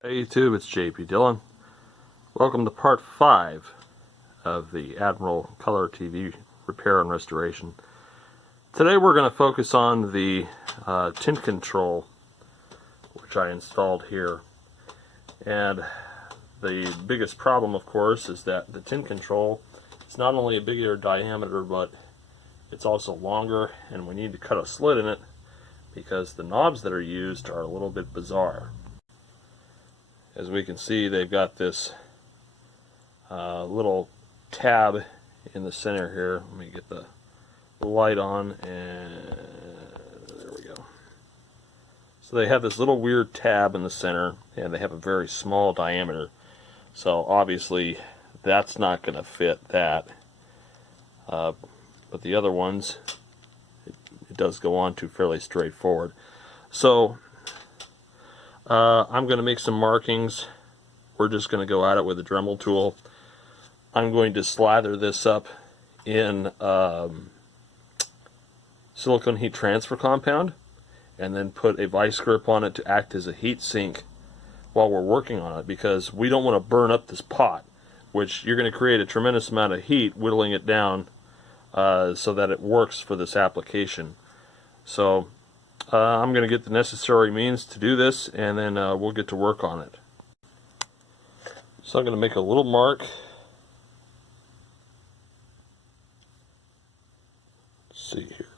Hey YouTube, it's JP Dillon. Welcome to part 5 of the Admiral Color TV repair and restoration. Today we're going to focus on the tint control, which I installed here. And the biggest problem, of course, is that the tint control is not only a bigger diameter, but it's also longer, and we need to cut a slit in it because the knobs that are used are a little bit bizarre. As we can see, they've got this little tab in the center here. Let me get the light on, and there we go. So they have this little weird tab in the center, and they have a very small diameter. So obviously that's not going to fit that. But the other ones, it does go on to fairly straightforward. So I'm going to make some markings. We're just going to go at it with a Dremel tool. I'm going to slather this up in silicone heat transfer compound and then put a vice grip on it to act as a heat sink while we're working on it, because we don't want to burn up this pot, which you're going to create a tremendous amount of heat whittling it down so that it works for this application. So I'm going to get the necessary means to do this, and then we'll get to work on it. So I'm going to make a little mark. Let's see here.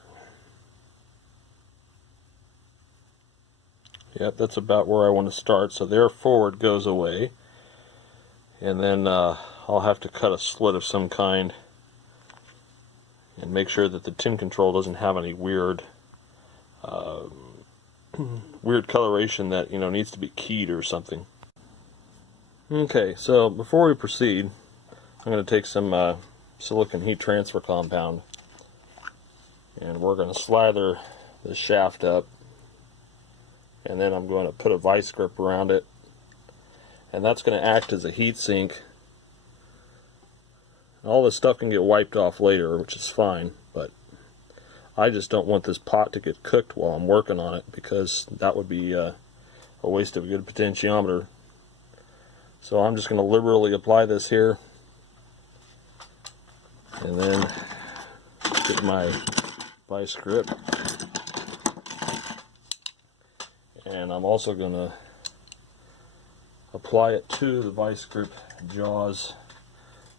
Yep, that's about where I want to start. So there, forward goes away. And then I'll have to cut a slit of some kind and make sure that the tint control doesn't have any weird coloration that needs to be keyed or something. Okay, so before we proceed, I'm going to take some silicone heat transfer compound, and we're going to slather the shaft up, and then I'm going to put a vice grip around it, and that's going to act as a heat sink. All this stuff can get wiped off later, which is fine, but I just don't want this pot to get cooked while I'm working on it, because that would be a waste of a good potentiometer. So I'm just going to liberally apply this here, and then get my vice grip, and I'm also going to apply it to the vice grip jaws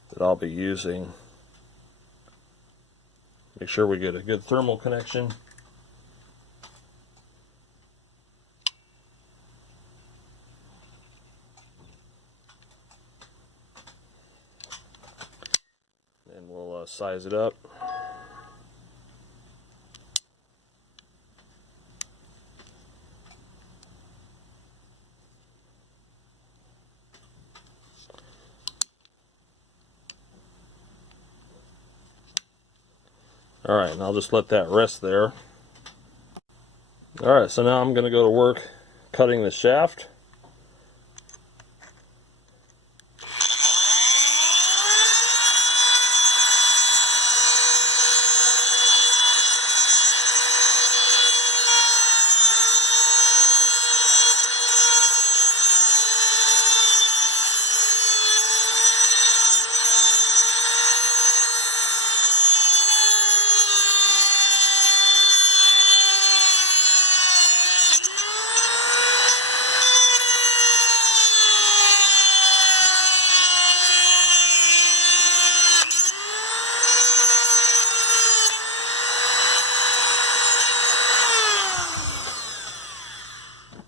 that I'll be using. Make sure we get a good thermal connection. And we'll size it up. Alright, and I'll just let that rest there. Alright, so now I'm going to go to work cutting the shaft.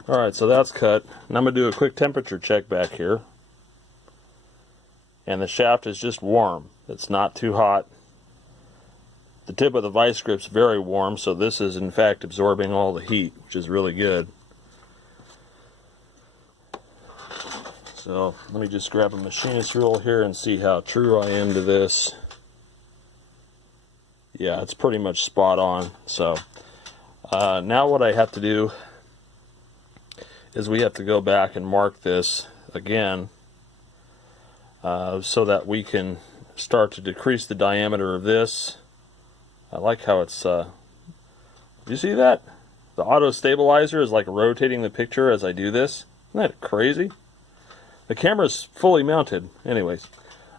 Alright, so that's cut. And I'm going to do a quick temperature check back here. And the shaft is just warm. It's not too hot. The tip of the vice grip's very warm, so this is in fact absorbing all the heat, which is really good. So let me just grab a machinist rule here and see how true I am to this. Yeah, it's pretty much spot on. So now what I have to do is we have to go back and mark this again so that we can start to decrease the diameter of this. I like how it's do you see that? The auto stabilizer is like rotating the picture as I do this. Isn't that crazy? The camera's fully mounted anyways.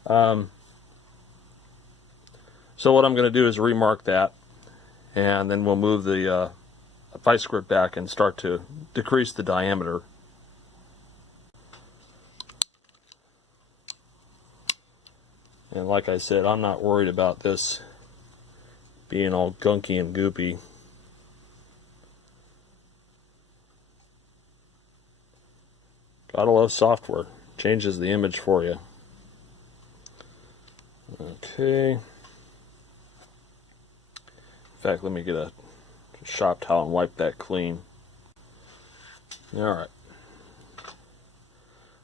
So what I'm going to do is remark that, and then we'll move the vice grip back and start to decrease the diameter. And like I said, I'm not worried about this being all gunky and goopy. Gotta love software. Changes the image for you. Okay. In fact, let me get a shop towel and wipe that clean. Alright.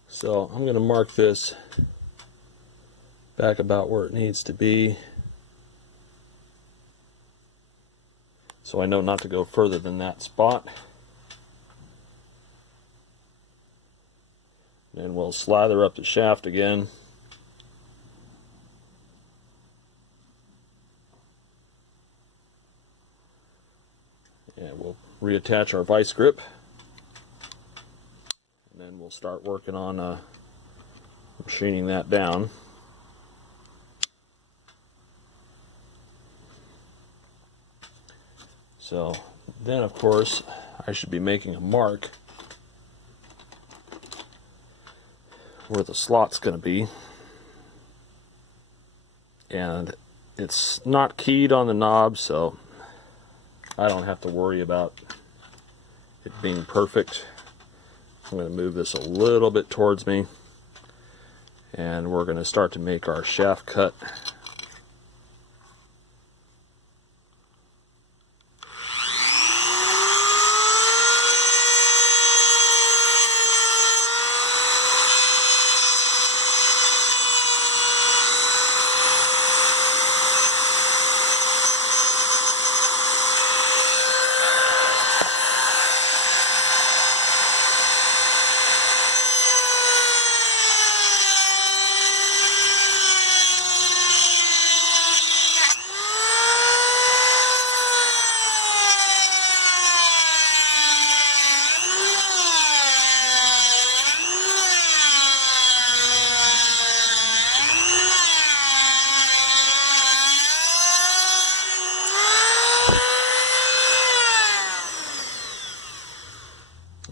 So I'm going to mark this back about where it needs to be, so I know not to go further than that spot. And we'll slather up the shaft again. And we'll reattach our vice grip. And then we'll start working on machining that down. So then, of course, I should be making a mark where the slot's going to be. And it's not keyed on the knob, so I don't have to worry about it being perfect. I'm going to move this a little bit towards me, and we're going to start to make our shaft cut.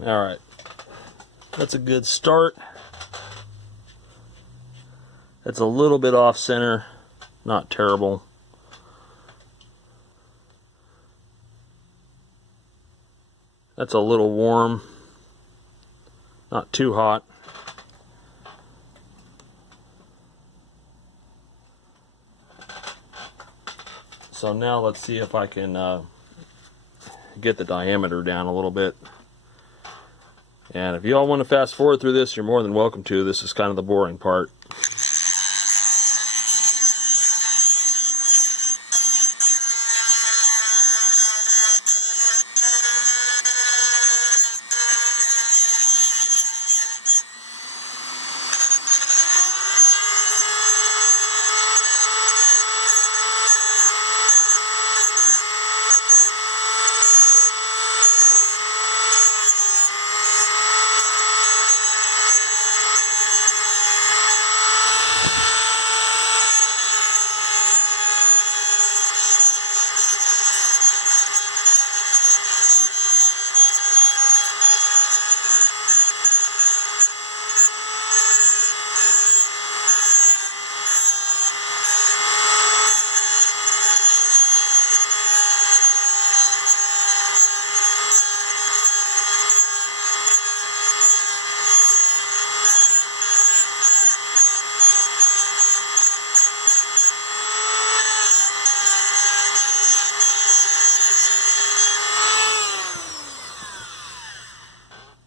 Alright, that's a good start. It's a little bit off center, not terrible. That's a little warm, not too hot. So now let's see if I can get the diameter down a little bit. And if you all want to fast forward through this, you're more than welcome to. This is kind of the boring part.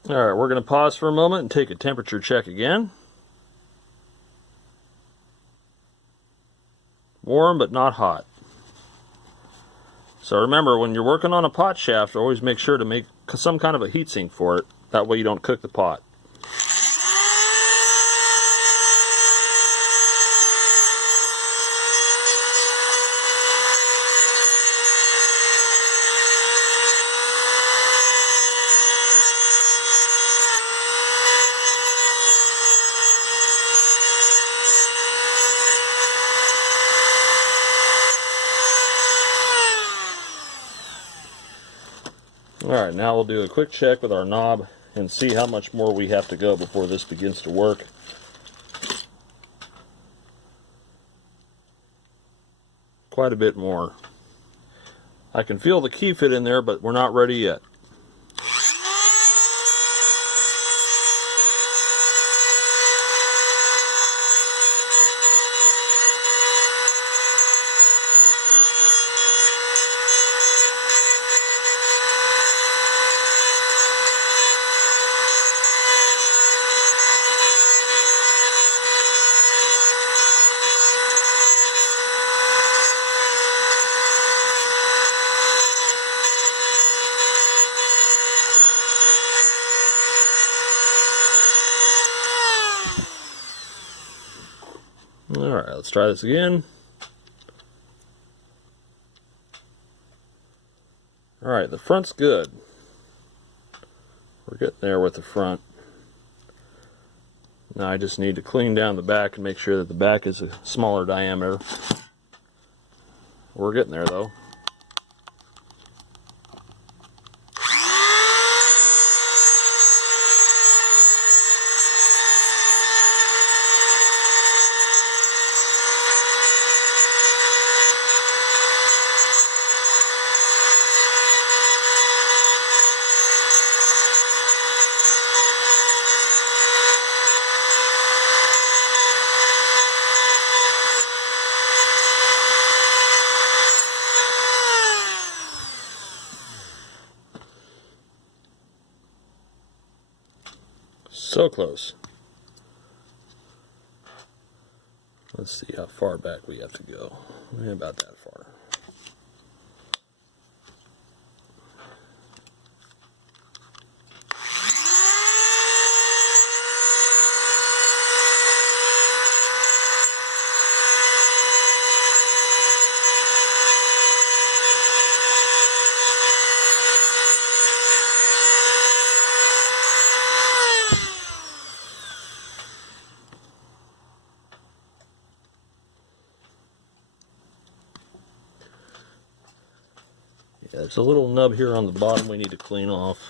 Alright, we're going to pause for a moment and take a temperature check again. Warm but not hot. So remember, when you're working on a pot shaft, always make sure to make some kind of a heatsink for it. That way you don't cook the pot. Alright, now we'll do a quick check with our knob and see how much more we have to go before this begins to work. Quite a bit more. I can feel the key fit in there, but we're not ready yet. Alright, let's try this again. Alright, the front's good. We're getting there with the front. Now I just need to clean down the back and make sure that the back is a smaller diameter. We're getting there though. So close. Let's see how far back we have to go. About that far. Yeah, there's a little nub here on the bottom we need to clean off.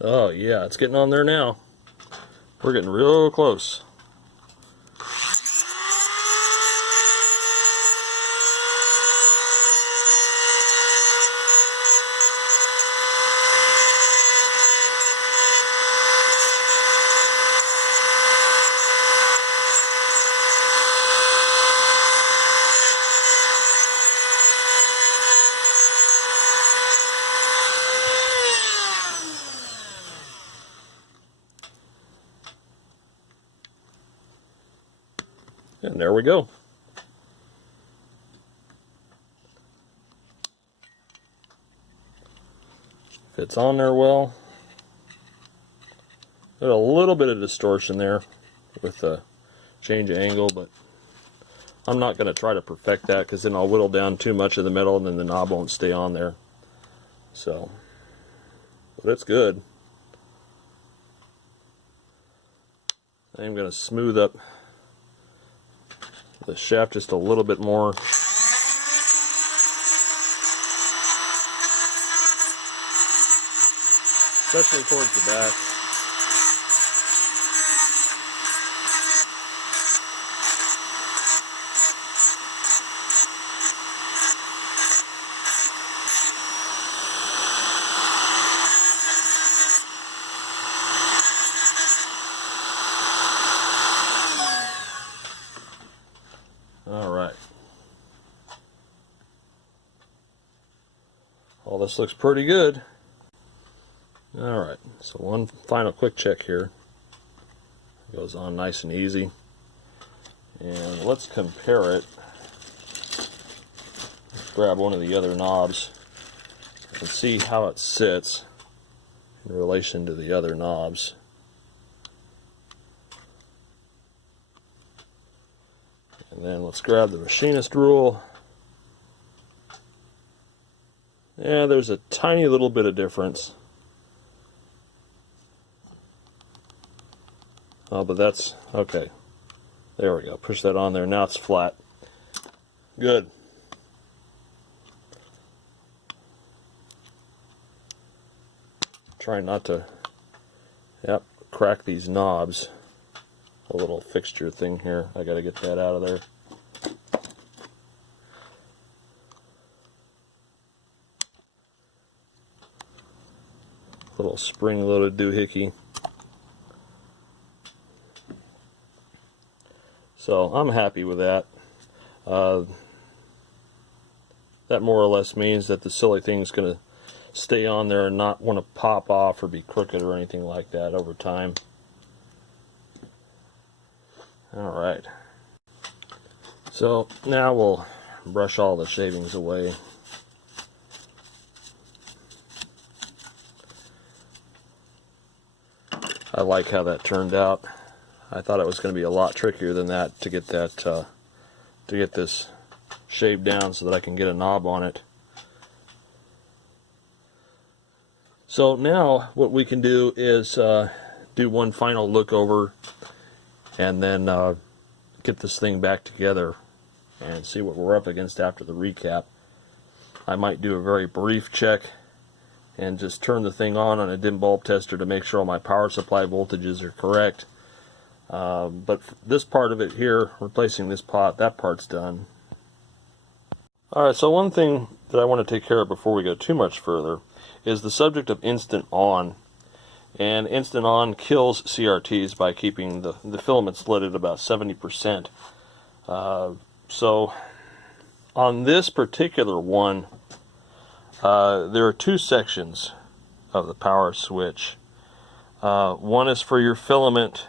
Oh yeah, it's getting on there now. We're getting real close. And there we go. Fits on there well. There's a little bit of distortion there with the change of angle, but I'm not going to try to perfect that because then I'll whittle down too much of the metal and then the knob won't stay on there. So, but it's good. I'm going to smooth up the shaft just a little bit more. Especially towards the back. Alright. All this looks pretty good. Alright, so one final quick check here. Goes on nice and easy. And let's compare it. Let's grab one of the other knobs and see how it sits in relation to the other knobs. And then let's grab the machinist rule. Yeah, there's a tiny little bit of difference. Oh, but that's okay. There we go. Push that on there. Now it's flat. Good. Try not to, crack these knobs. A little fixture thing here. I got to get that out of there. Little spring-loaded doohickey. So I'm happy with that. That more or less means that the silly thing's going to stay on there and not want to pop off or be crooked or anything like that over time. Alright. So now we'll brush all the shavings away. I like how that turned out. I thought it was going to be a lot trickier than that to get that to get this shaved down so that I can get a knob on it. So now what we can do is do one final look over and then get this thing back together and see what we're up against after the recap. I might do a very brief check and just turn the thing on a dim bulb tester to make sure all my power supply voltages are correct. But this part of it here, replacing this pot, that part's done. Alright, so one thing that I want to take care of before we go too much further is the subject of instant on. And instant on kills CRTs by keeping the filaments lit at about 70%. So on this particular one, there are two sections of the power switch. One is for your filament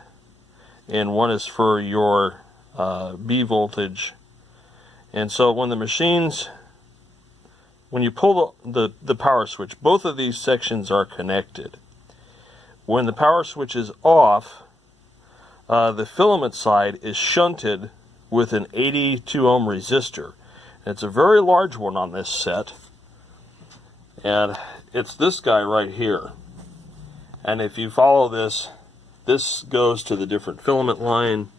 and one is for your B voltage. And so when you pull the power switch, both of these sections are connected. When the power switch is off, the filament side is shunted with an 82 ohm resistor. It's a very large one on this set, and it's this guy right here. And if you follow this, this goes to the different filament line,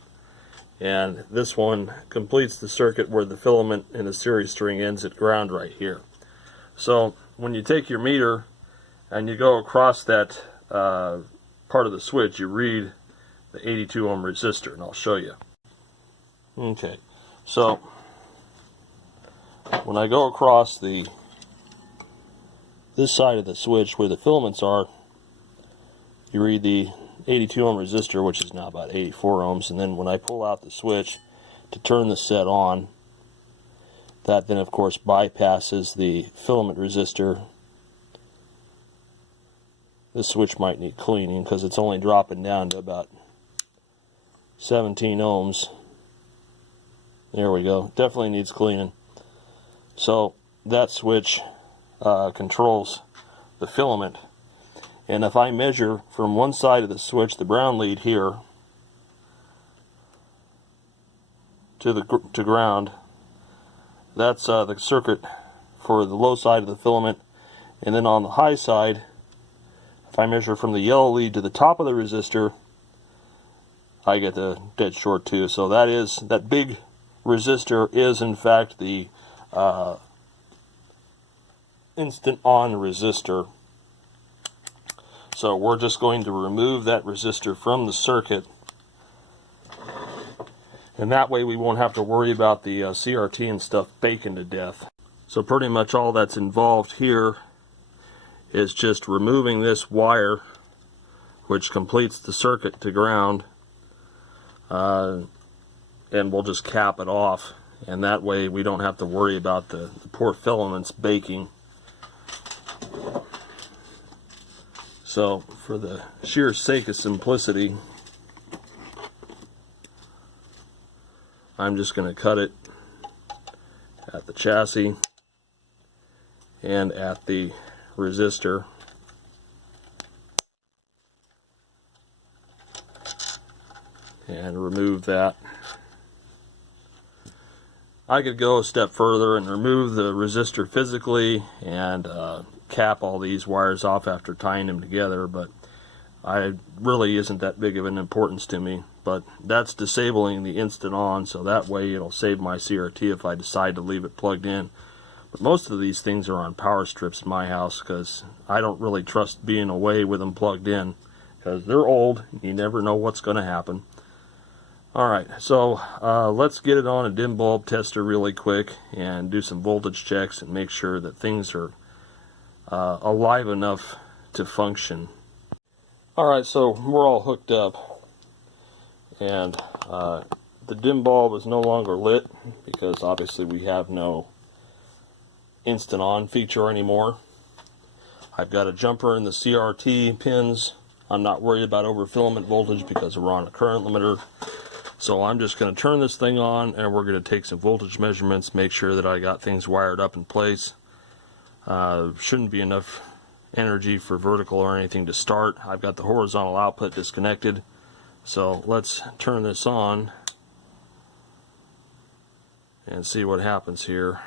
and this one completes the circuit where the filament in the series string ends at ground right here. So when you take your meter and you go across that part of the switch, you read the 82 ohm resistor, and I'll show you. Okay, so when I go across this side of the switch where the filaments are, you read the 82 ohm resistor, which is now about 84 ohms, and then when I pull out the switch to turn the set on, that then of course bypasses the filament resistor. This switch might need cleaning because it's only dropping down to about 17 ohms. There we go. Definitely needs cleaning. So that switch controls the filament. And if I measure from one side of the switch, the brown lead here, to ground, that's the circuit for the low side of the filament. And then on the high side, if I measure from the yellow lead to the top of the resistor, I get the dead short too. So that big resistor is in fact the instant on resistor. So we're just going to remove that resistor from the circuit, and that way we won't have to worry about the CRT and stuff baking to death. So pretty much all that's involved here is just removing this wire, which completes the circuit to ground, and we'll just cap it off, and that way we don't have to worry about the poor filaments baking. So for the sheer sake of simplicity, I'm just going to cut it at the chassis and at the resistor. And remove that. I could go a step further and remove the resistor physically and cap all these wires off after tying them together, but really isn't that big of an importance to me. But that's disabling the instant on, so that way it'll save my CRT if I decide to leave it plugged in. But most of these things are on power strips in my house because I don't really trust being away with them plugged in, because they're old. You never know what's going to happen. Alright, so let's get it on a dim bulb tester really quick and do some voltage checks and make sure that things are alive enough to function. Alright, so we're all hooked up, and the dim bulb is no longer lit because obviously we have no instant on feature anymore. I've got a jumper in the CRT pins. I'm not worried about overfilament voltage because we're on a current limiter. So I'm just going to turn this thing on and we're going to take some voltage measurements, make sure that I got things wired up in place. Shouldn't be enough energy for vertical or anything to start. I've got the horizontal output disconnected. So let's turn this on and see what happens here.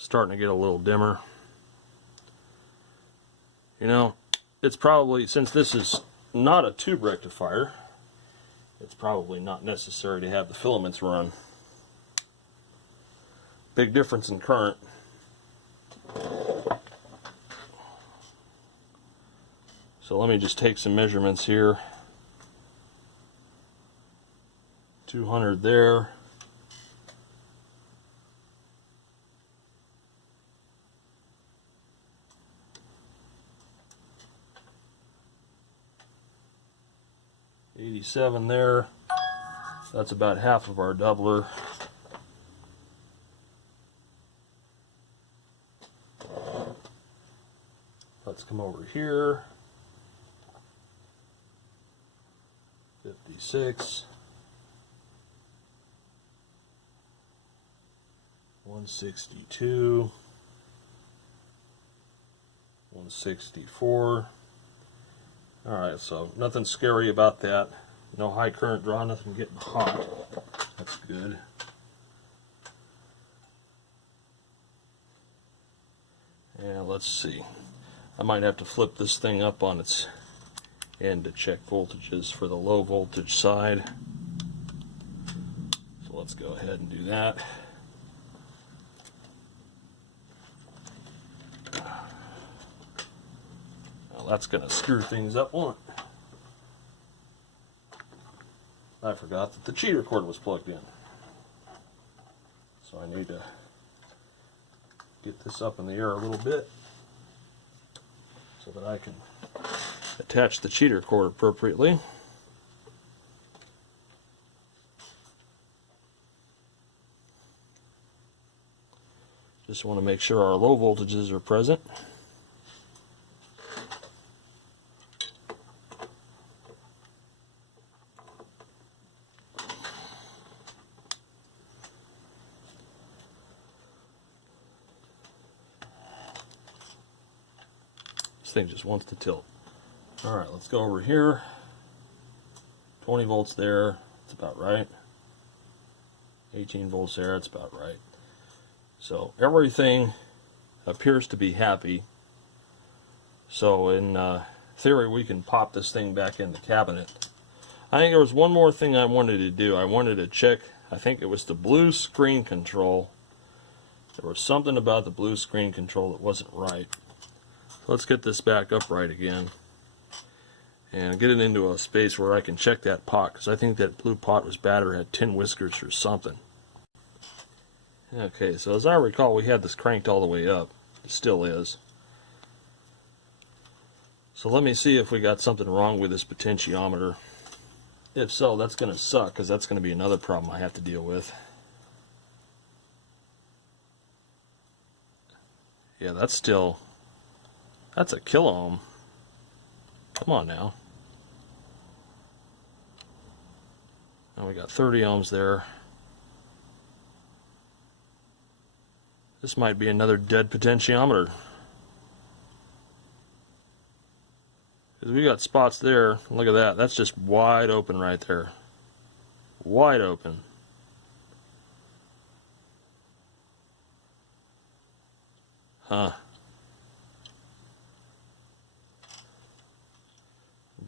Starting to get a little dimmer. You know, it's probably, since this is not a tube rectifier, it's probably not necessary to have the filaments run. Big difference in current. So let me just take some measurements here. 200 there. $87 there. That's about half of our doubler. Let's come over here. 56. 162. 164. Alright, so nothing scary about that. No high current draw, nothing getting hot. That's good. And let's see. I might have to flip this thing up on its end to check voltages for the low voltage side. So let's go ahead and do that. That's going to screw things up, won't it? I forgot that the cheater cord was plugged in. So I need to get this up in the air a little bit so that I can attach the cheater cord appropriately. Just want to make sure our low voltages are present. This thing just wants to tilt. Alright, let's go over here. 20 volts there, that's about right. 18 volts there, that's about right. So everything appears to be happy. So in theory we can pop this thing back in the cabinet. I think there was one more thing I wanted to do. I wanted to check, I think it was the blue screen control. There was something about the blue screen control that wasn't right. Let's get this back upright again and get it into a space where I can check that pot, because I think that blue pot was bad or had tin whiskers or something. Okay, so as I recall, we had this cranked all the way up. It still is. So let me see if we got something wrong with this potentiometer. If so, that's going to suck, because that's going to be another problem I have to deal with. Yeah, that's a kilo ohm. Come on now. Now we got 30 ohms there. This might be another dead potentiometer. Because we got spots there. Look at that. That's just wide open right there. Wide open. Huh.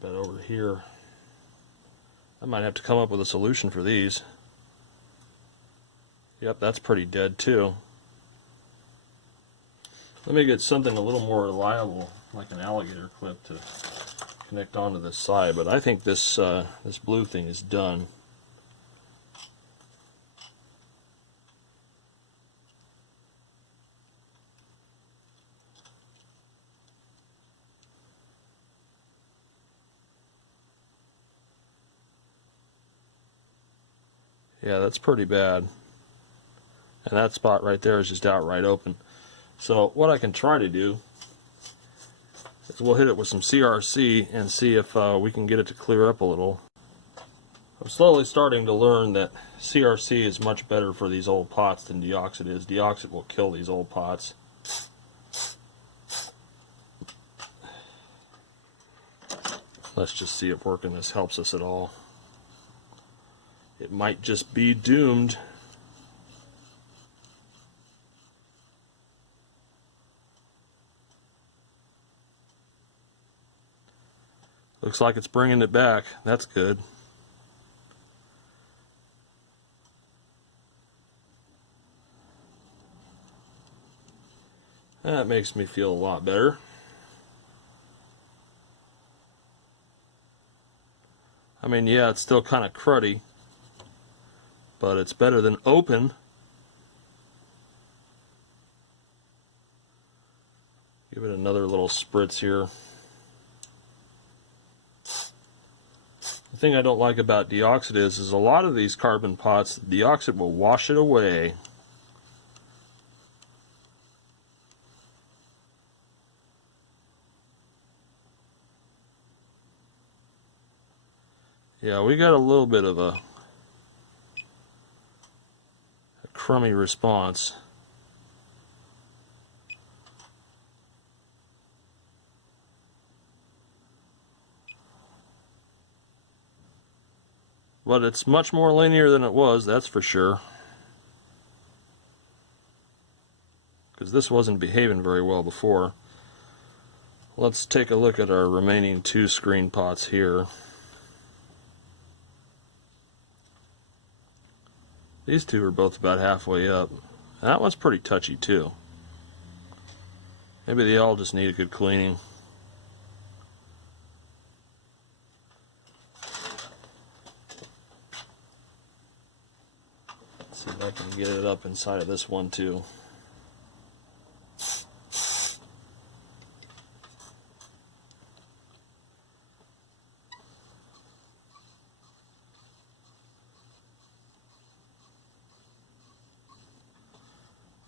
Bet over here. I might have to come up with a solution for these. Yep, that's pretty dead too. Let me get something a little more reliable, like an alligator clip, to connect onto this side. But I think this this blue thing is done. Yeah, that's pretty bad. And that spot right there is just outright open. So what I can try to do is we'll hit it with some CRC and see if we can get it to clear up a little. I'm slowly starting to learn that CRC is much better for these old pots than deoxit is. Deoxit will kill these old pots. Let's just see if working this helps us at all. It might just be doomed. Looks like it's bringing it back. That's good. That makes me feel a lot better. I mean, yeah, it's still kind of cruddy, but it's better than open. Give it another little spritz here. The thing I don't like about deoxit is a lot of these carbon pots, deoxit will wash it away. Yeah, we got a little bit of a crummy response. But it's much more linear than it was, that's for sure. Because this wasn't behaving very well before. Let's take a look at our remaining two screen pots here. These two are both about halfway up. That one's pretty touchy too. Maybe they all just need a good cleaning. Let's see if I can get it up inside of this one too.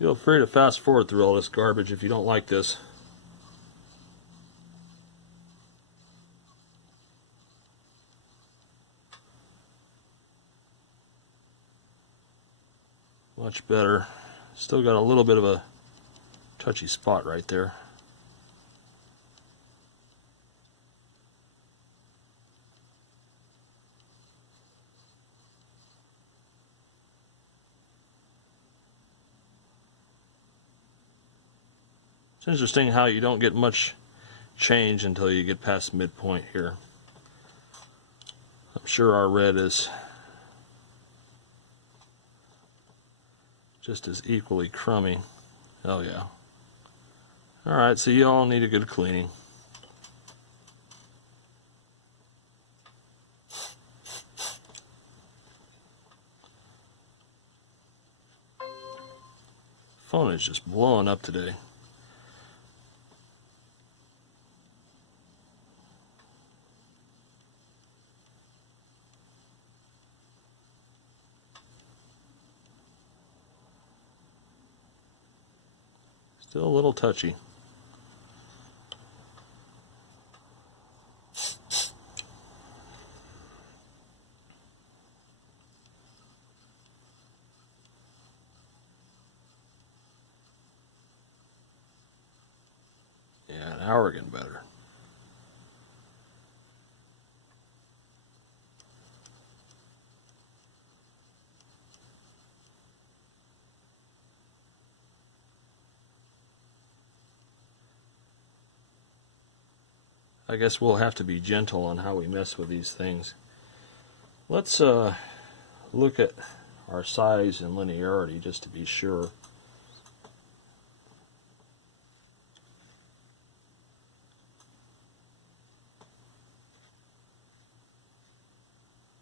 Feel free to fast forward through all this garbage if you don't like this. Much better. Still got a little bit of a touchy spot right there. It's interesting how you don't get much change until you get past midpoint here. I'm sure our red is just as equally crummy. Oh yeah. Alright, so you all need a good cleaning. Phone is just blowing up today. Still a little touchy. Yeah, now we're getting better. I guess we'll have to be gentle on how we mess with these things. Let's look at our size and linearity just to be sure.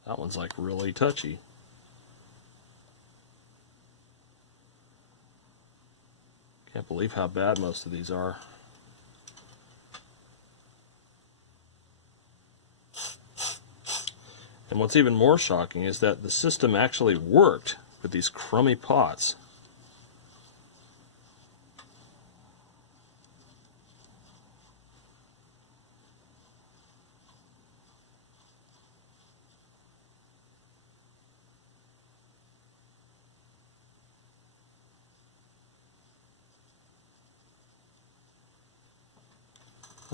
That one's like really touchy. Can't believe how bad most of these are. And what's even more shocking is that the system actually worked with these crummy pots.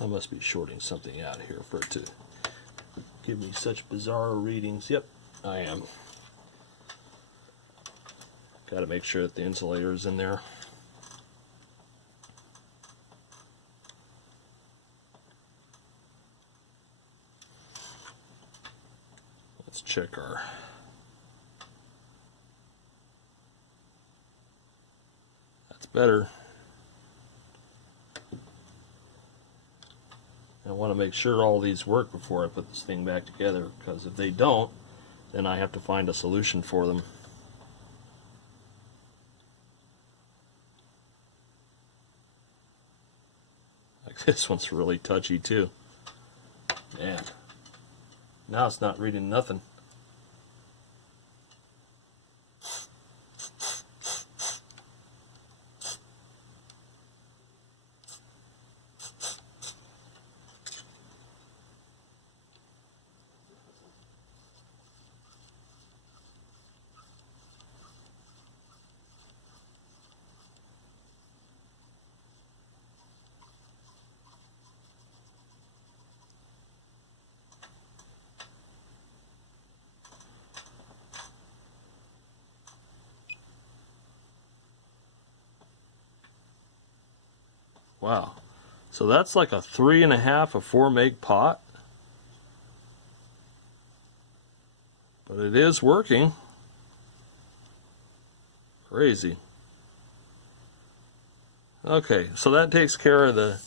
I must be shorting something out here for it to give me such bizarre readings. Yep, I am. Got to make sure that the insulator is in there. Let's check our that's better. I want to make sure all these work before I put this thing back together, because if they don't, then I have to find a solution for them. Like this one's really touchy too. Man, now it's not reading nothing. Wow, so that's like a 3.5 or 4 meg pot, but it is working. Crazy. Okay, so that takes care of the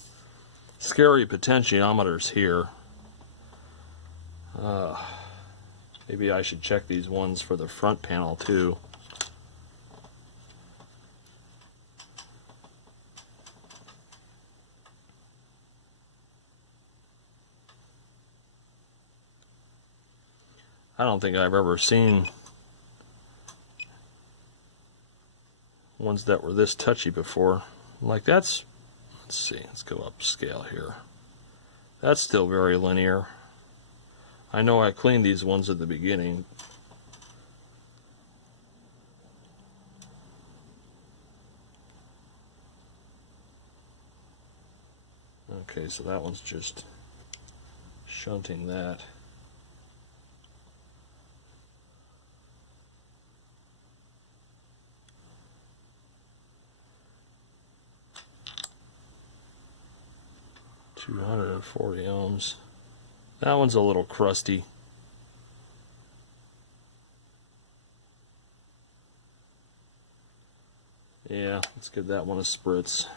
scary potentiometers here. Maybe I should check these ones for the front panel too. I don't think I've ever seen ones that were this touchy before. Like that's, let's see, let's go up scale here. That's still very linear. I know I cleaned these ones at the beginning. Okay, so that one's just shunting that. $240 ohms. That one's a little crusty. Yeah, let's give that one a spritz.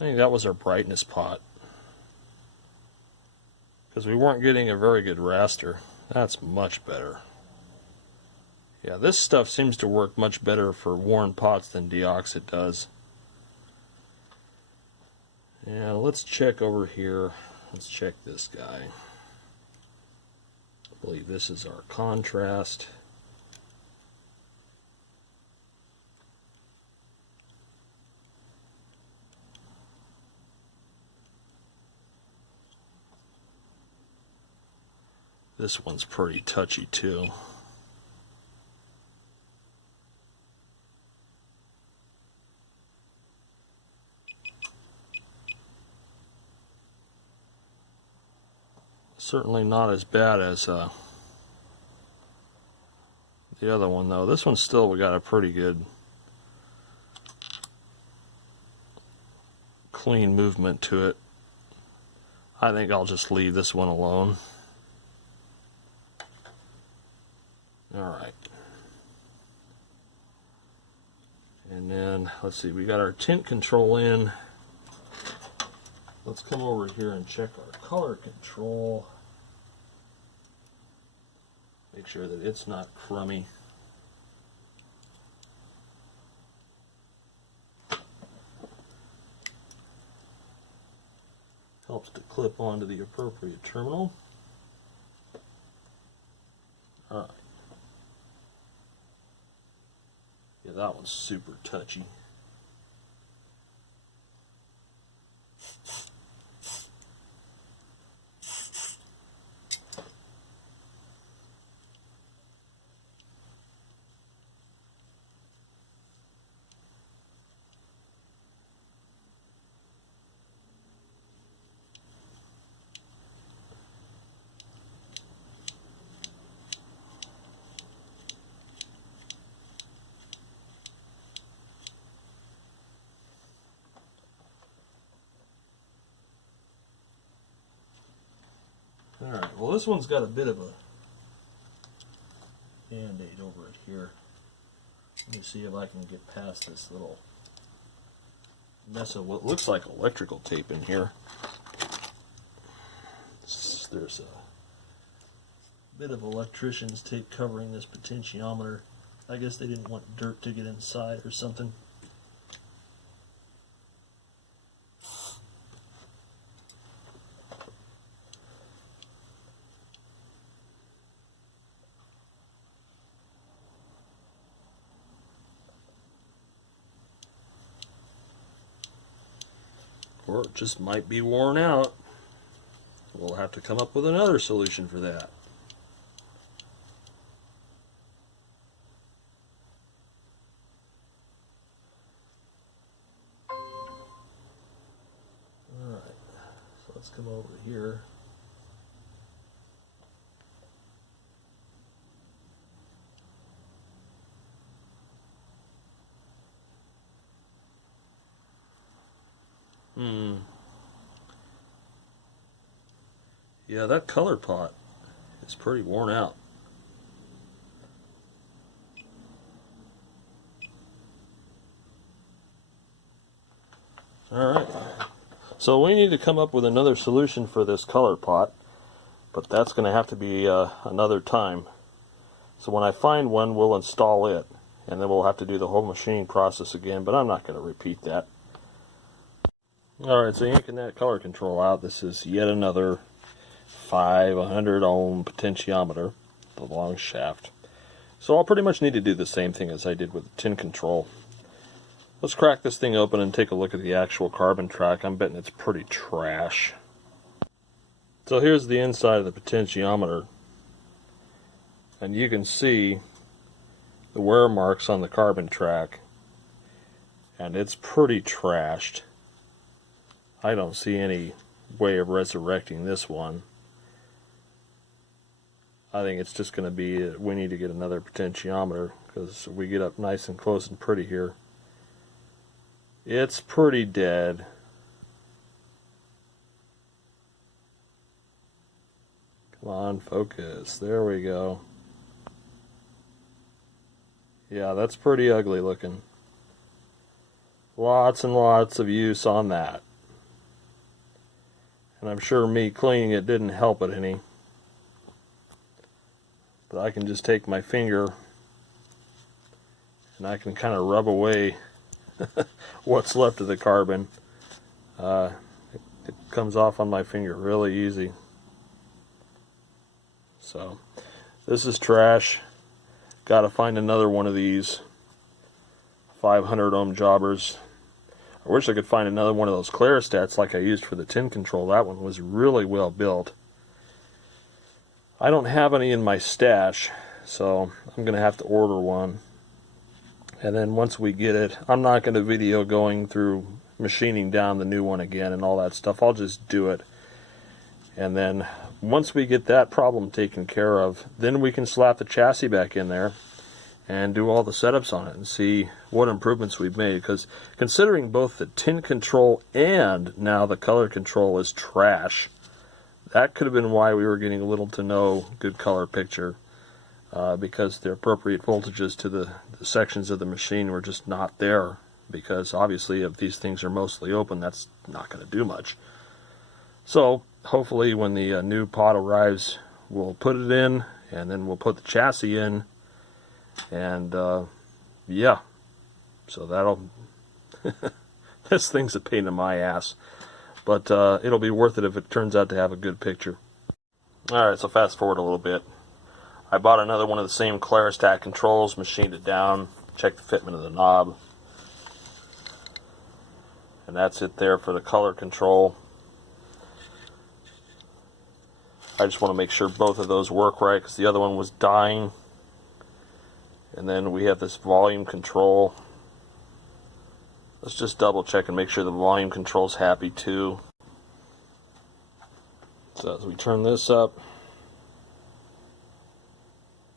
I think that was our brightness pot, because we weren't getting a very good raster. That's much better. Yeah, this stuff seems to work much better for worn pots than deoxit does. Yeah, let's check over here. Let's check this guy. I believe this is our contrast. This one's pretty touchy too. Certainly not as bad as the other one though. This one still, we got a pretty good clean movement to it. I think I'll just leave this one alone. Alright. And then, let's see, we got our tint control in. Let's come over here and check our color control. Make sure that it's not crummy. Helps to clip onto the appropriate terminal. Alright. Yeah, that one's super touchy. Alright, well this one's got a bit of a band-aid over it here. Let me see if I can get past this little mess of what looks like electrical tape in here. There's a bit of electrician's tape covering this potentiometer. I guess they didn't want dirt to get inside or something. Or it just might be worn out. We'll have to come up with another solution for that. Alright, so let's come over here. Yeah, that color pot is pretty worn out. Alright, so we need to come up with another solution for this color pot, but that's going to have to be another time. So when I find one, we'll install it, and then we'll have to do the whole machining process again, but I'm not going to repeat that. Alright, so yanking that color control out, this is yet another 500 ohm potentiometer, the long shaft. So I'll pretty much need to do the same thing as I did with the tint control. Let's crack this thing open and take a look at the actual carbon track. I'm betting it's pretty trash. So here's the inside of the potentiometer, and you can see the wear marks on the carbon track, and it's pretty trashed. I don't see any way of resurrecting this one. I think it's just going to be, we need to get another potentiometer, because we get up nice and close and pretty here. It's pretty dead. Come on, focus. There we go. Yeah, that's pretty ugly looking. Lots and lots of use on that. And I'm sure me cleaning it didn't help it any. But I can just take my finger and I can kind of rub away what's left of the carbon. It comes off on my finger really easy. So this is trash. Got to find another one of these 500 ohm jobbers. I wish I could find another one of those Clarostats like I used for the tint control. That one was really well built. I don't have any in my stash, so I'm going to have to order one. And then once we get it, I'm not going to video going through machining down the new one again and all that stuff. I'll just do it. And then once we get that problem taken care of, then we can slap the chassis back in there and do all the setups on it and see what improvements we've made, because considering both the tint control and now the color control is trash, that could have been why we were getting little to no good color picture, because the appropriate voltages to the sections of the machine were just not there, because obviously if these things are mostly open, that's not going to do much. So hopefully when the new pod arrives, we'll put it in, and then we'll put the chassis in, and yeah, so that'll this thing's a pain in my ass, but it'll be worth it if it turns out to have a good picture. Alright, so fast forward a little bit. I bought another one of the same Clarostat controls, machined it down, checked the fitment of the knob, and that's it there for the color control. I just want to make sure both of those work right, because the other one was dying. And then we have this volume control. Let's just double check and make sure the volume control's happy too. So as we turn this up,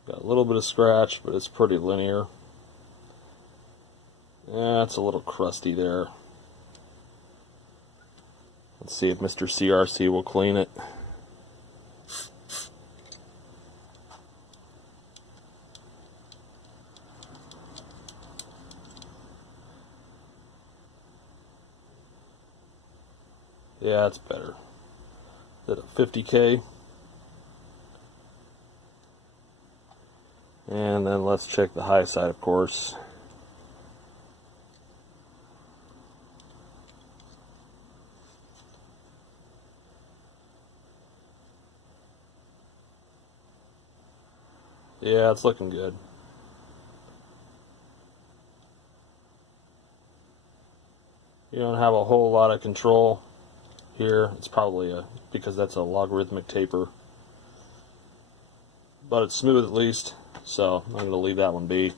got a little bit of scratch, but it's pretty linear. Yeah, it's a little crusty there. Let's see if Mr. CRC will clean it. Yeah, it's better. Is it a 50K? And then let's check the high side, of course. Yeah, it's looking good. You don't have a whole lot of control here. It's probably because that's a logarithmic taper, but it's smooth at least, so I'm going to leave that one be.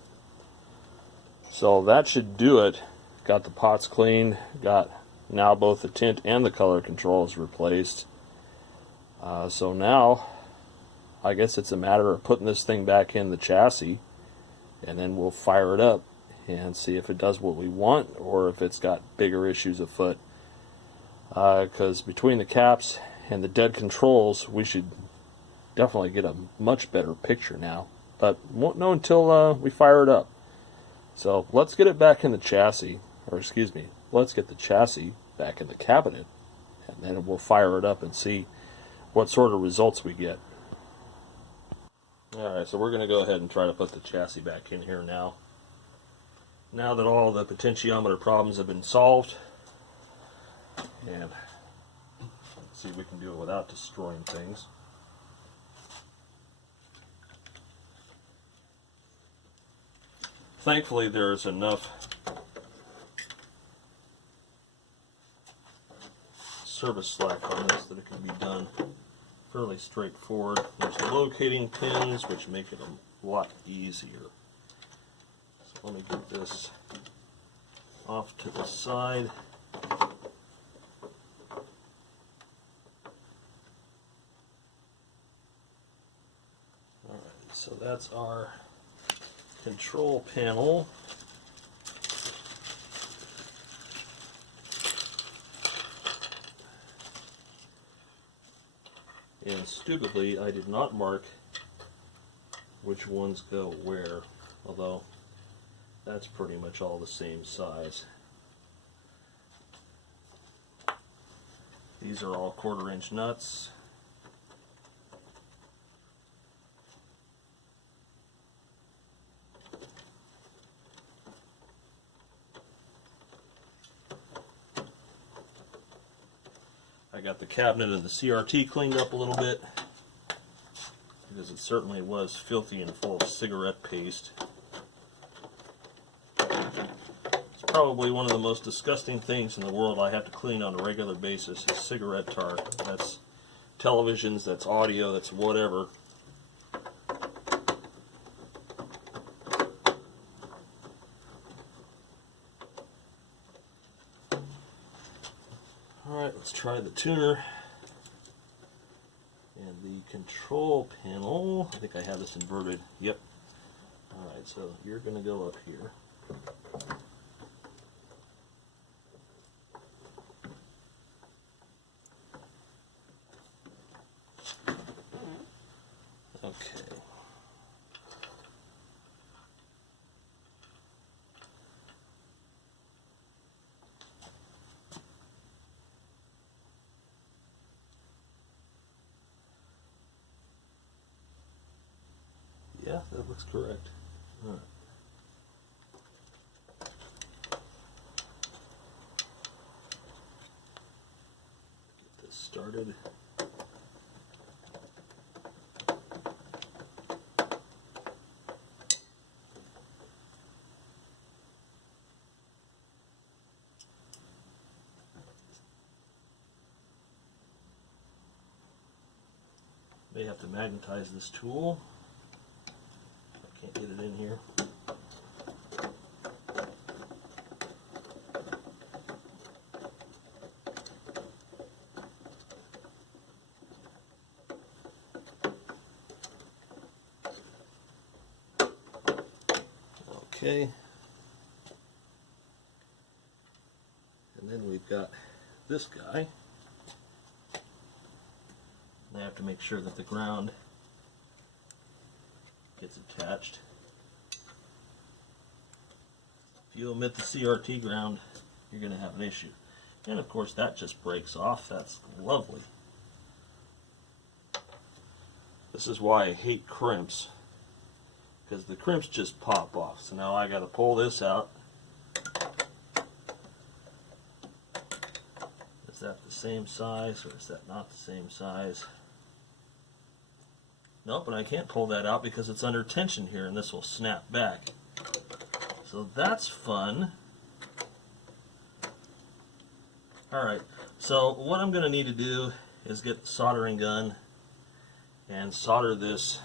So that should do it. Got the pots cleaned, got now both the tint and the color controls replaced. So now I guess it's a matter of putting this thing back in the chassis, and then we'll fire it up and see if it does what we want or if it's got bigger issues afoot. Because between the caps and the dead controls, we should definitely get a much better picture now, but won't know until we fire it up. So let's get it back in the chassis, or excuse me, let's get the chassis back in the cabinet, and then we'll fire it up and see what sort of results we get. Alright, so we're going to go ahead and try to put the chassis back in here now. Now that all the potentiometer problems have been solved, and let's see if we can do it without destroying things. Thankfully, there's enough service slack on this that it can be done fairly straightforward. There's locating pins, which make it a lot easier. So let me get this off to the side. Alright, so that's our control panel. And stupidly, I did not mark which ones go where, although that's pretty much all the same size. These are all 1/4 inch nuts. I got the cabinet and the CRT cleaned up a little bit, because it certainly was filthy and full of cigarette paste. It's probably one of the most disgusting things in the world I have to clean on a regular basis is cigarette tar. That's televisions, that's audio, that's whatever. Alright, let's try the tuner and the control panel. I think I have this inverted. Yep. Alright, so you're going to go up here. Okay. Yeah, that looks correct. All right. Get this started. May have to magnetize this tool. I can't get it in here. Okay. And then we've got this guy. I have to make sure that the ground gets attached. If you omit the CRT ground, you're going to have an issue. And of course that just breaks off. That's lovely. This is why I hate crimps, because the crimps just pop off. So now I got to pull this out. Is that the same size, or is that not the same size? Nope, and I can't pull that out because it's under tension here, and this will snap back. So that's fun. Alright, so what I'm going to need to do is get the soldering gun and solder this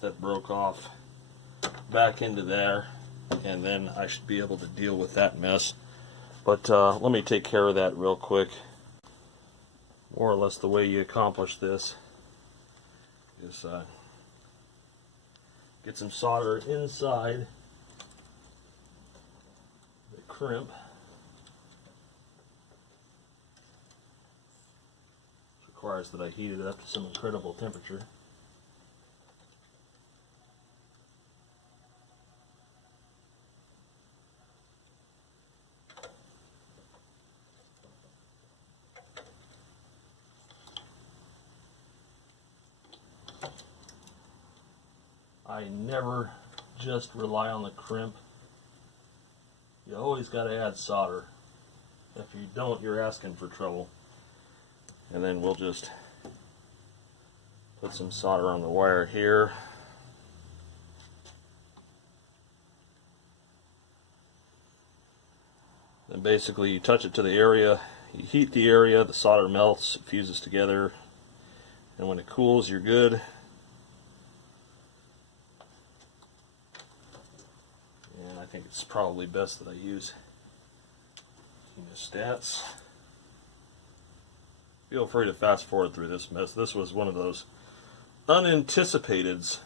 that broke off back into there, and then I should be able to deal with that mess. But let me take care of that real quick. More or less the way you accomplish this is get some solder inside the crimp. It requires that I heat it up to some incredible temperature. I never just rely on the crimp. You always got to add solder. If you don't, you're asking for trouble. And then we'll just put some solder on the wire here. Then basically you touch it to the area, you heat the area, the solder melts, it fuses together, and when it cools, you're good. I think it's probably best that I use hemostats. Feel free to fast forward through this mess. This was one of those unanticipateds.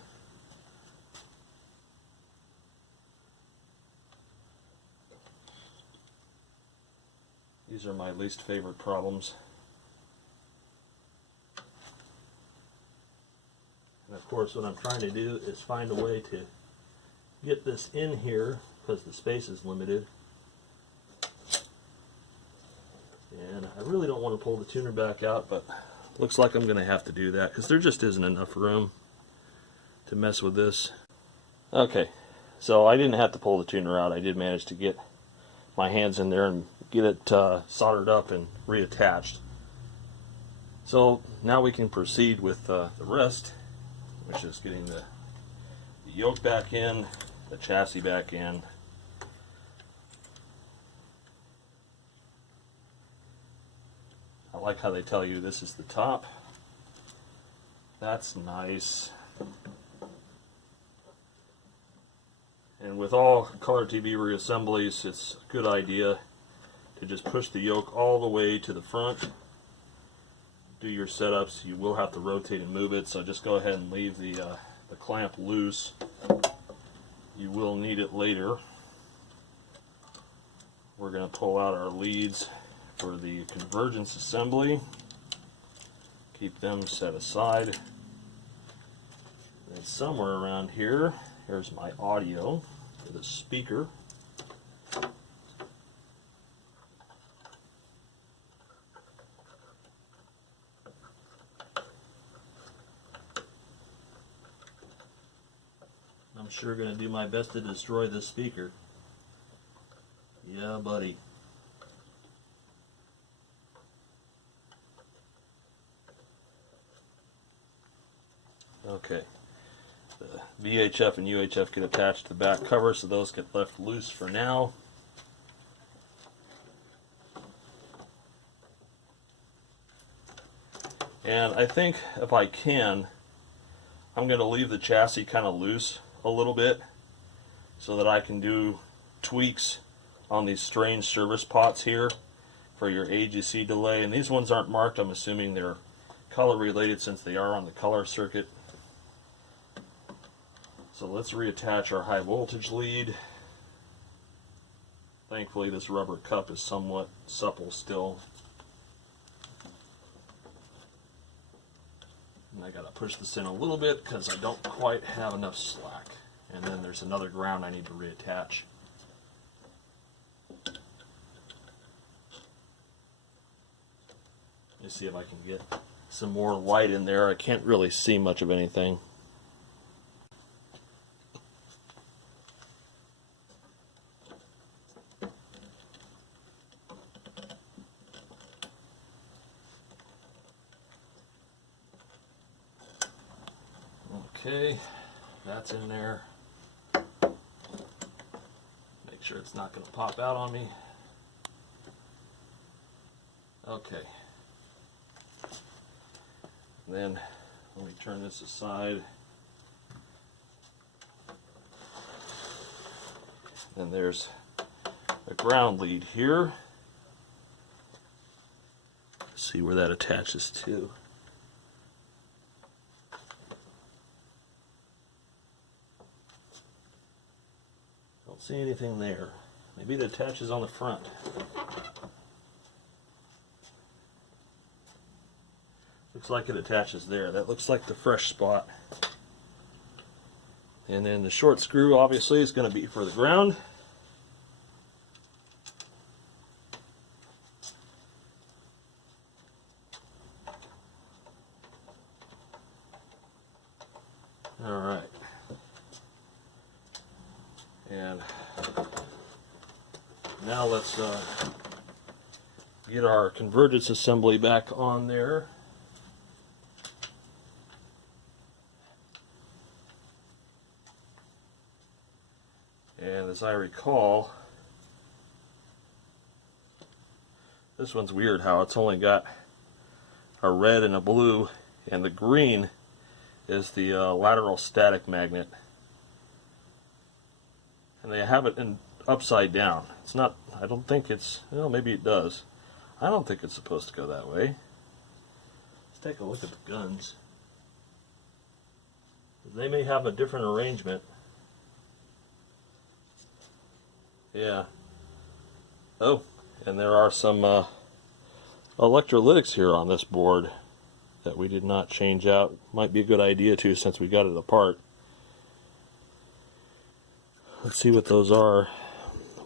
These are my least favorite problems. And of course what I'm trying to do is find a way to get this in here because the space is limited. And I really don't want to pull the tuner back out, but looks like I'm going to have to do that because there just isn't enough room to mess with this. Okay, so I didn't have to pull the tuner out. I did manage to get my hands in there and get it soldered up and reattached. So now we can proceed with the rest, which is getting the yoke back in, the chassis back in. I like how they tell you this is the top. That's nice. And with all color TV reassemblies, it's a good idea to just push the yoke all the way to the front. Do your setups. You will have to rotate and move it, so just go ahead and leave the the clamp loose. You will need it later. We're going to pull out our leads for the convergence assembly. Keep them set aside. And somewhere around here, here's my audio for the speaker. I'm sure going to do my best to destroy this speaker. Yeah, buddy. Okay. The VHF and UHF get attached to the back cover, so those get left loose for now. And I think if I can, I'm going to leave the chassis kind of loose a little bit so that I can do tweaks on these strange service pots here for your AGC delay. And these ones aren't marked. I'm assuming they're color related since they are on the color circuit. So let's reattach our high voltage lead. Thankfully this rubber cup is somewhat supple still. And I gotta push this in a little bit because I don't quite have enough slack. And then there's another ground I need to reattach. Let me see if I can get some more light in there. I can't really see much of anything. Okay, that's in there. Make sure it's not going to pop out on me. Okay. Then let me turn this aside. And there's a ground lead here. See where that attaches to. Don't see anything there. Maybe it attaches on the front. Looks like it attaches there. That looks like the fresh spot. And then the short screw obviously is going to be for the ground. Alright. And now let's get our convergence assembly back on there. And as I recall, this one's weird how it's only got a red and a blue, and the green is the lateral static magnet. And they have it in upside down. It's not, I don't think it's, well, maybe it does. I don't think it's supposed to go that way. Let's take a look at the guns. They may have a different arrangement. Yeah. Oh, and there are some electrolytics here on this board that we did not change out. Might be a good idea too since we got it apart. Let's see what those are.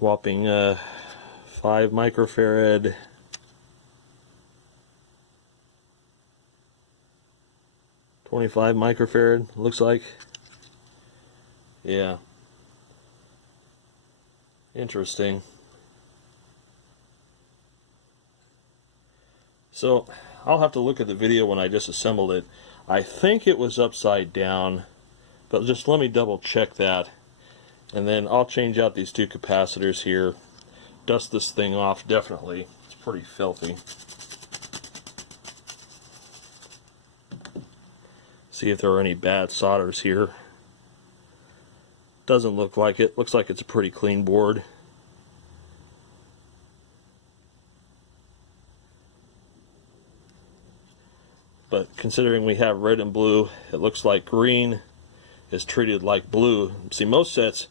Whopping 5 microfarad. $25 microfarad, looks like. Yeah. Interesting. So I'll have to look at the video when I disassembled it. I think it was upside down, but just let me double check that. And then I'll change out these 2 capacitors here. Dust this thing off, definitely. It's pretty filthy. See if there are any bad solders here. Doesn't look like it. Looks like it's a pretty clean board. But considering we have red and blue, it looks like green is treated like blue. See, most sets,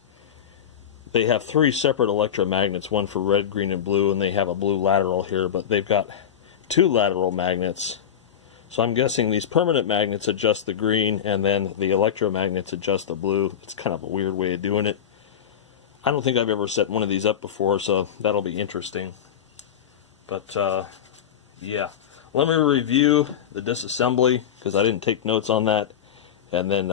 they have 3 separate electromagnets, one for red, green, and blue, and they have a blue lateral here, but they've got 2 lateral magnets. So I'm guessing these permanent magnets adjust the green, and then the electromagnets adjust the blue. It's kind of a weird way of doing it. I don't think I've ever set one of these up before, so that'll be interesting. But yeah, let me review the disassembly, because I didn't take notes on that, and then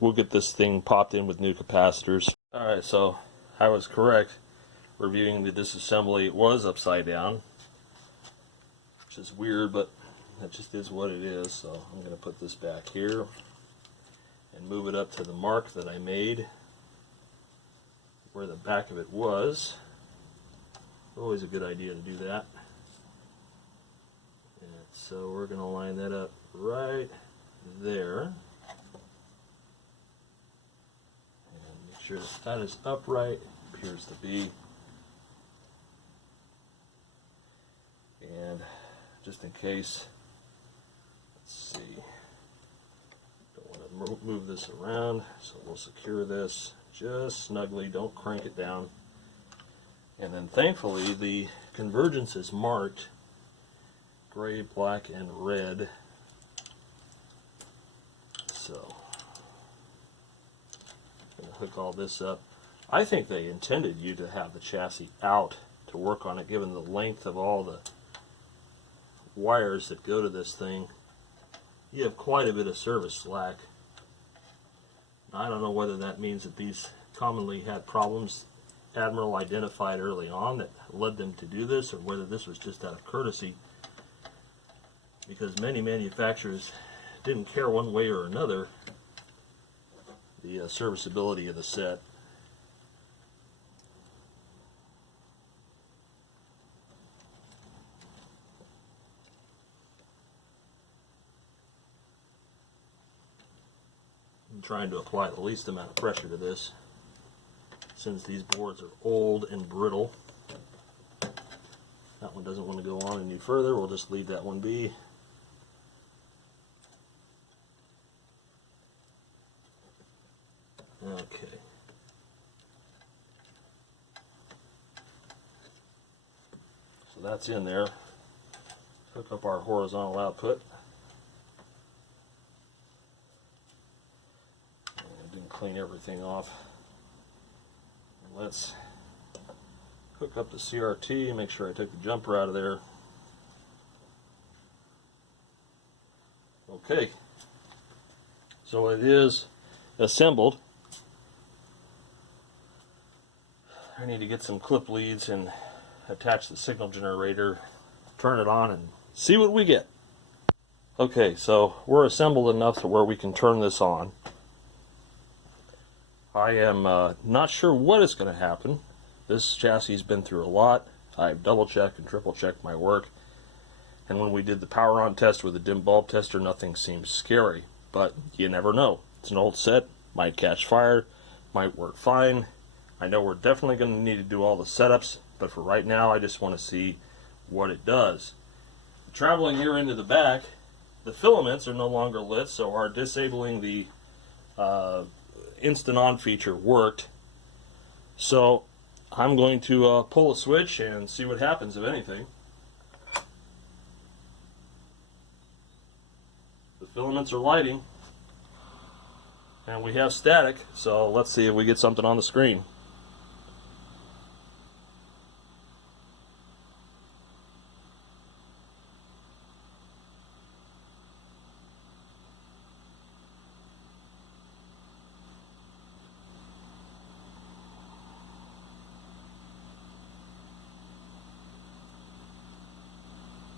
we'll get this thing popped in with new capacitors. Alright, so I was correct. Reviewing the disassembly, it was upside down, which is weird, but that just is what it is. So I'm going to put this back here and move it up to the mark that I made where the back of it was. Always a good idea to do that. And so we're going to line that up right there. And make sure that is upright. Appears to be. And just in case, let's see, don't want to move this around, so we'll secure this just snugly, don't crank it down. And then thankfully the convergence is marked gray, black, and red. So I'm going to hook all this up. I think they intended you to have the chassis out to work on it, given the length of all the wires that go to this thing. You have quite a bit of service slack. I don't know whether that means that these commonly had problems Admiral identified early on that led them to do this, or whether this was just out of courtesy, because many manufacturers didn't care one way or another the serviceability of the set. I'm trying to apply the least amount of pressure to this, since these boards are old and brittle. That one doesn't want to go on any further. We'll just leave that one be. Okay. So that's in there. Hook up our horizontal output. Clean everything off. Let's hook up the CRT, make sure I took the jumper out of there. Okay, so it is assembled. I need to get some clip leads and attach the signal generator, turn it on, and see what we get. Okay, so we're assembled enough to where we can turn this on. I am not sure what is going to happen. This chassis has been through a lot. I've double checked and triple checked my work, and when we did the power on test with the dim bulb tester, nothing seemed scary, but you never know. It's an old set, might catch fire, might work fine. I know we're definitely going to need to do all the setups, but for right now I just want to see what it does. Traveling here into the back, the filaments are no longer lit, so our disabling the instant on feature worked. So I'm going to pull a switch and see what happens, if anything. The filaments are lighting and we have static, so let's see if we get something on the screen.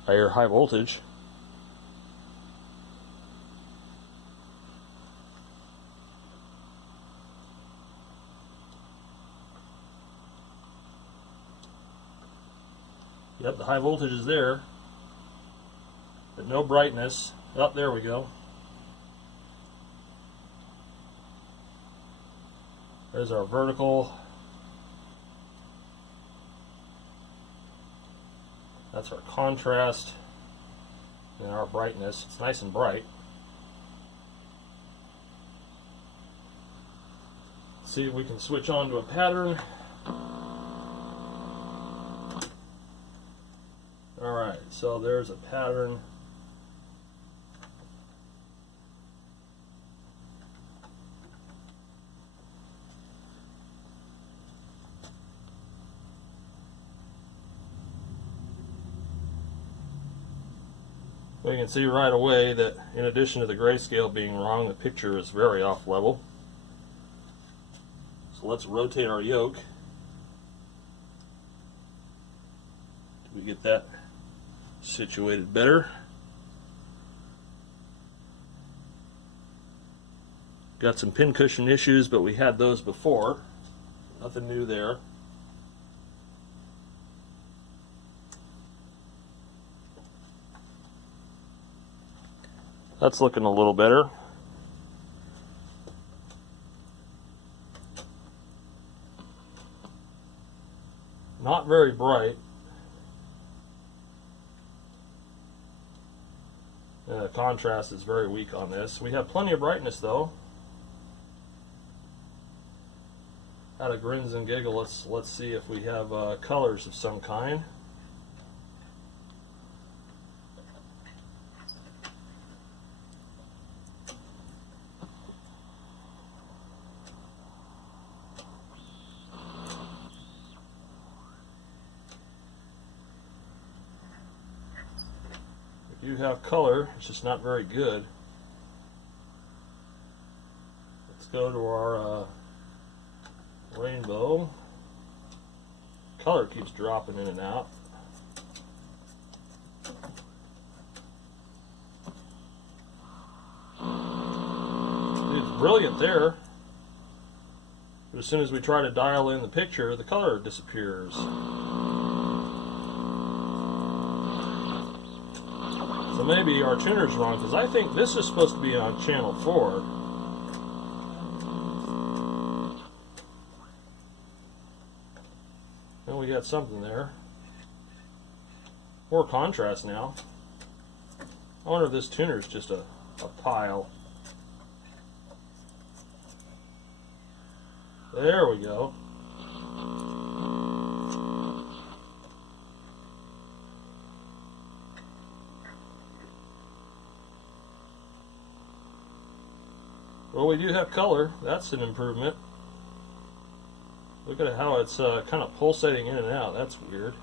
I hear high voltage. Yep, the high voltage is there, but no brightness. Oh, there we go. There's our vertical. That's our contrast and our brightness. It's nice and bright. see if we can switch on to a pattern. Alright, so there's a pattern. We can see right away that in addition to the grayscale being wrong, the picture is very off level. So let's rotate our yoke. Do we get that situated better? Got some pincushion issues, but we had those before. Nothing new there. That's looking a little better. Not very bright. Contrast is very weak on this. We have plenty of brightness though. Out of grins and giggles, let's see if we have colors of some kind. We do have color, it's just not very good. Let's go to our rainbow. Color keeps dropping in and out. It's brilliant there, but as soon as we try to dial in the picture, the color disappears. So maybe our tuner's wrong, because I think this is supposed to be on channel 4. Well, we got something there. More contrast now. I wonder if this tuner's just a pile. There we go. Well, we do have color. That's an improvement. Look at how it's kind of pulsating in and out. That's weird.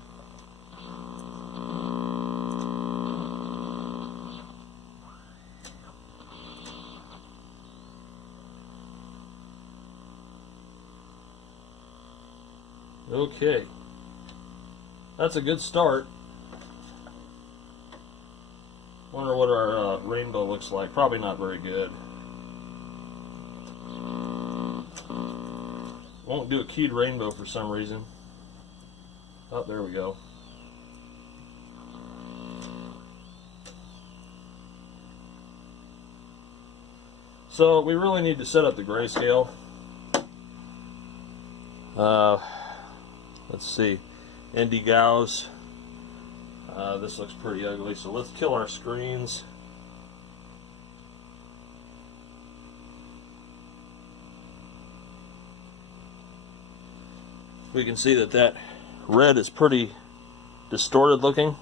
Okay. That's a good start. Wonder what our rainbow looks like. Probably not very good. Won't do a keyed rainbow for some reason. Oh, there we go. So we really need to set up the grayscale. Let's see. Indy Gauss. This looks pretty ugly, so let's kill our screens. We can see that that red is pretty distorted looking.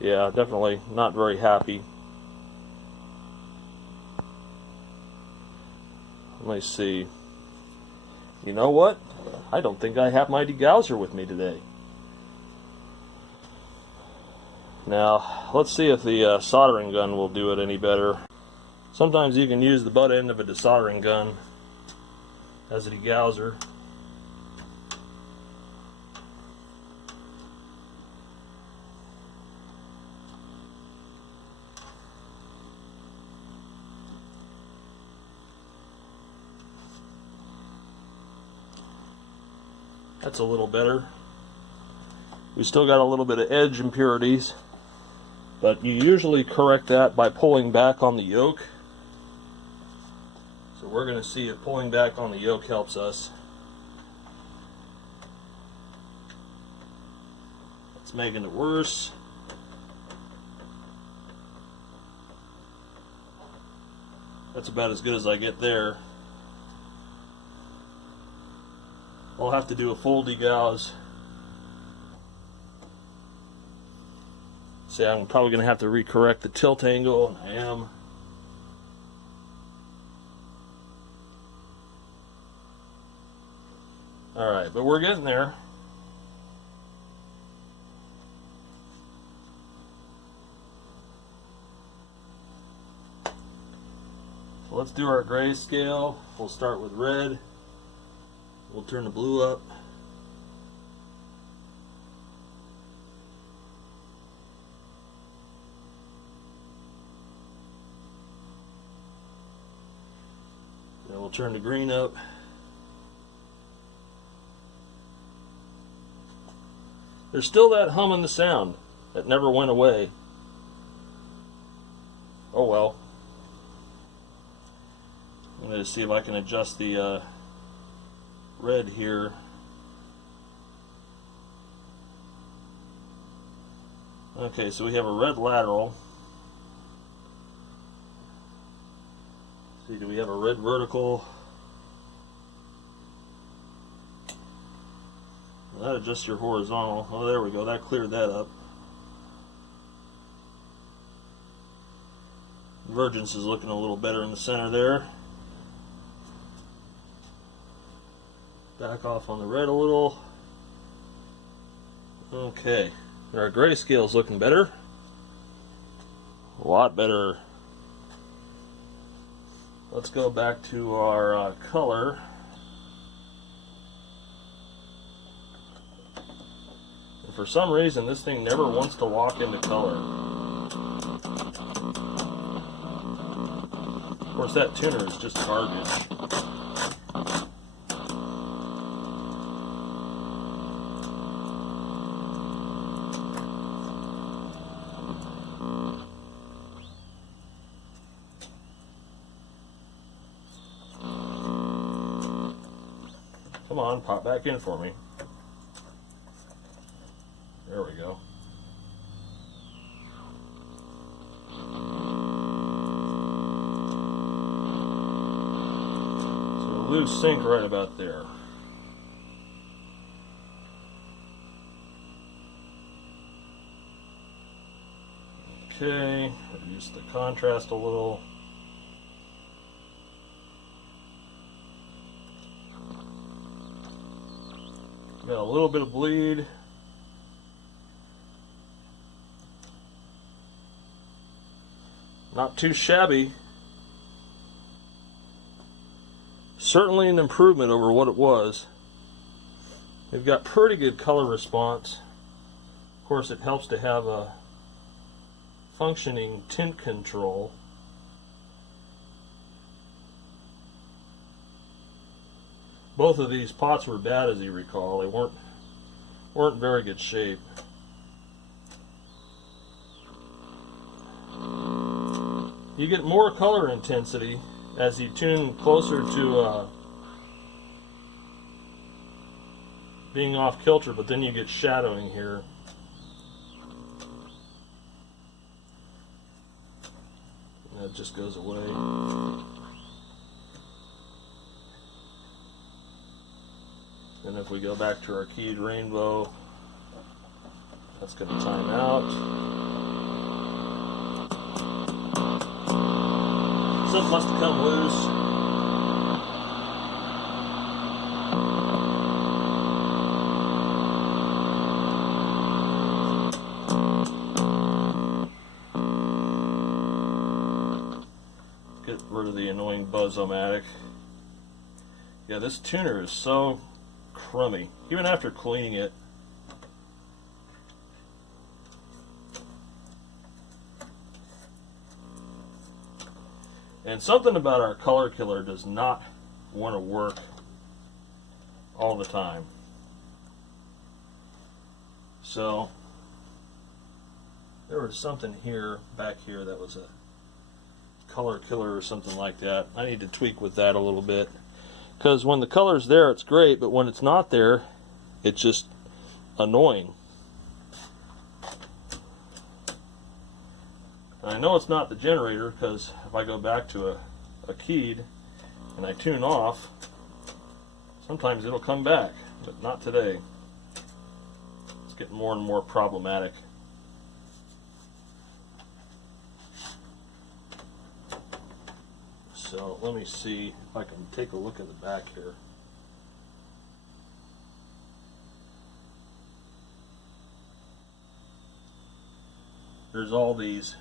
Yeah, definitely not very happy. Let me see. You know what? I don't think I have my degausser with me today. Now, let's see if the soldering gun will do it any better. Sometimes you can use the butt end of a desoldering gun as a degausser. That's a little better. We still got a little bit of edge impurities, but you usually correct that by pulling back on the yoke. So we're going to see if pulling back on the yoke helps us. It's making it worse. That's about as good as I get there. I'll have to do a full degauss. See, I'm probably going to have to recorrect the tilt angle, and I am. Alright, but we're getting there. So let's do our grayscale. We'll start with red. We'll turn the blue up. Then we'll turn the green up. There's still that hum in the sound that never went away. Oh well. I'm going to see if I can adjust the red here. Okay, so we have a red lateral. See, do we have a red vertical? That adjusts your horizontal. Oh, there we go. That cleared that up. Convergence is looking a little better in the center there. Back off on the red a little. Okay. Our grayscale is looking better. A lot better. Let's go back to our color. And for some reason, this thing never wants to lock into color. Of course, that tuner is just garbage. Come on, pop back in for me. There we go. So loose sync right about there. Okay, reduce the contrast a little. Got a little bit of bleed. Not too shabby. Certainly an improvement over what it was. We've got pretty good color response. Of course, it helps to have a functioning tint control. Both of these pots were bad, as you recall. They weren't very good shape. You get more color intensity as you tune closer to being off kilter, but then you get shadowing here. And that just goes away. And if we go back to our keyed rainbow, that's going to time out. Something must have come loose. Get rid of the annoying buzz-o-matic. Yeah, this tuner is so crummy, even after cleaning it. And something about our color killer does not want to work all the time. So there was something here, back here, that was a color killer or something like that. I need to tweak with that a little bit. Because when the color's there, it's great, but when it's not there, it's just annoying. And I know it's not the generator, because if I go back to a keyed and I tune off, sometimes it'll come back, but not today. It's getting more and more problematic. So let me see if I can take a look at the back here. There's all these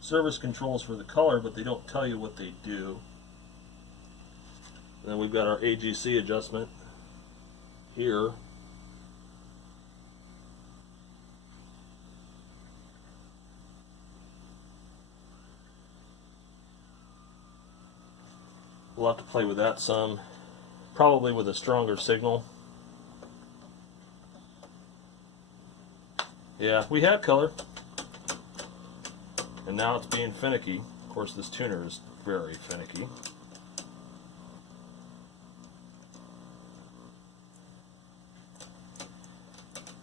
service controls for the color, but they don't tell you what they do. And then we've got our AGC adjustment here. We'll have to play with that some, probably with a stronger signal. Yeah, we had color, and now it's being finicky. Of course, this tuner is very finicky.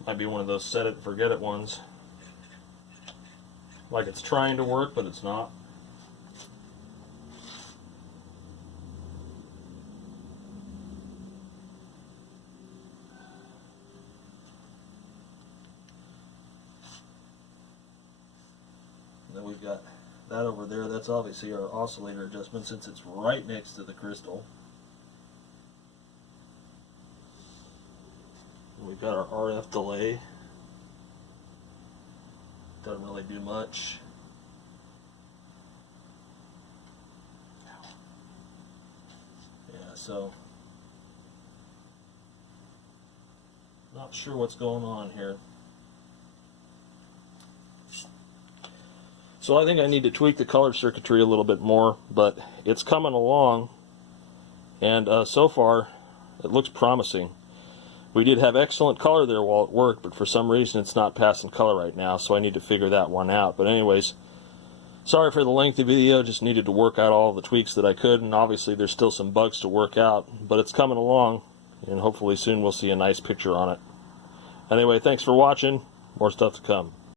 Might be one of those set it and forget it ones. Like it's trying to work, but it's not. Then we've got that over there. That's obviously our oscillator adjustment since it's right next to the crystal. And we've got our RF delay. Doesn't really do much. Yeah, so not sure what's going on here. So I think I need to tweak the color circuitry a little bit more, but it's coming along, and so far it looks promising. We did have excellent color there while it worked, but for some reason it's not passing color right now, so I need to figure that one out. But anyways, sorry for the lengthy video, just needed to work out all the tweaks that I could, and obviously there's still some bugs to work out, but it's coming along, and hopefully soon we'll see a nice picture on it. Anyway, thanks for watching. More stuff to come.